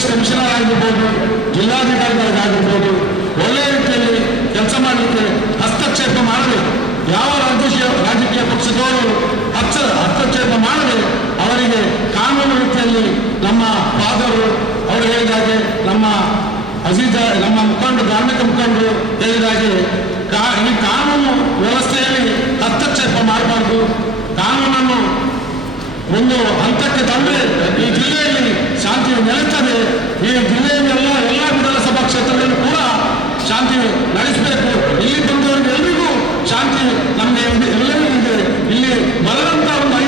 Police commissioner ಆಗಿರ್ಬೋದು, ಜಿಲ್ಲಾಧಿಕಾರಿಗಳಿಗಾಗಿರ್ಬೋದು ಒಳ್ಳೆಯ ರೀತಿಯಲ್ಲಿ ಕೆಲಸ ಮಾಡಲಿಕ್ಕೆ ಹಸ್ತಕ್ಷೇಪ ಮಾಡದೆ, ಯಾವ ರಾಜಕೀಯ ಪಕ್ಷದವರು ಹಸ್ತಕ್ಷೇಪ ಮಾಡದೆ ಅವರಿಗೆ ಕಾನೂನು ರೀತಿಯಲ್ಲಿ ನಮ್ಮ ಫಾದರು ಅವರು ಹೇಳಿದಾಗೆ, ನಮ್ಮ ನಮ್ಮ ಮುಖಂಡರು, ಧಾರ್ಮಿಕ ಮುಖಂಡರು ಹೇಳಿದಾಗೆ ಈ ಕಾನೂನು ವ್ಯವಸ್ಥೆಯಲ್ಲಿ ಹಸ್ತಕ್ಷೇಪ ಮಾಡಬಾರ್ದು. ಕಾನೂನನ್ನು ಒಂದು ಹಂತಕ್ಕೆ ತಂದರೆ ಈ ಜಿಲ್ಲೆಯಲ್ಲಿ ಶಾಂತಿ ನೆಲೆಯುತ್ತದೆ. ಈ ಜಿಲ್ಲೆಯಲ್ಲಿ ಎಲ್ಲ ವಿಧಾನಸಭಾ ಕ್ಷೇತ್ರಗಳಲ್ಲೂ ಕೂಡ ಶಾಂತಿ ನಡೆಸಬೇಕು. ಇಲ್ಲಿ ಬಂದವರಿಗೆ ಎಲ್ರಿಗೂ ಶಾಂತಿ ನಮಗೆ ಎಲ್ಲರಿಗೂ ಇದೆ. ಇಲ್ಲಿ ಬರದಂತ ಒಂದು